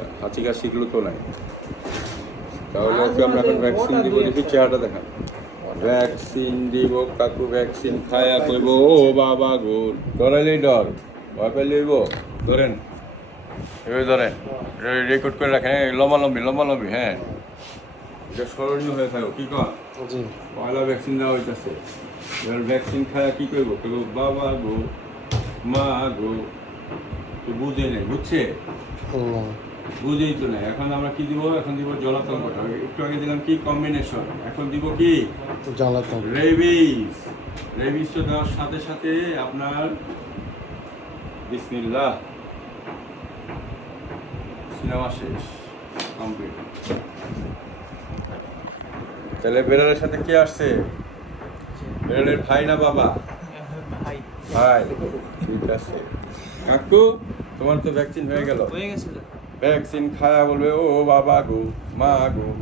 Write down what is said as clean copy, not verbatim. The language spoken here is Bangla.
সমস্যা, হাঁচি কাশিগুলো তো নাই। তাহলে ওকে আমরা এখন ভ্যাকসিন দিব, দেখি চেহারাটা দেখান। ভ্যাকসিন দিব কাকু, ভ্যাকসিন খায়া কইব ও বাবা গো, ডরাইলেই ডর, ভয় পাইলে হইব। ধরেন এভাবে ধরেন, রেকর্ড করে রাখেন, লম্বালম্বি, হ্যাঁ, এটা স্মরণীয় হয়ে থাকো। কি কর, পয়লা ভ্যাকসিন দেওয়া হইতেছে, এবার ভ্যাকসিন খায়া কি করবো, কইব বাবা গো, মা গো, তো বুঝে নেই, বুঝছে, বুঝেই তো নেই। এখন আমরা কি দিব, এখন দিব জলাতঙ্ক। একটু আগে দিলাম কি কম্বিনেশন, এখন দিব কি জলাতঙ্ক, রেবিস। রেবিসটা দেওয়ার সাথে সাথে আপনার বিসমিল্লাহ, সিনেমা শেষ, কমপ্লিট। তাহলে বেড়ালের সাথে কে আসছে? বেড়ালের ভাই না বাবা? ভাই, ঠিক আছে। কাকু, তোমার তো ভ্যাকসিন হয়ে গেল। ভ্যাকসিন খায়া বলবে ও বাবা গো, মা গো।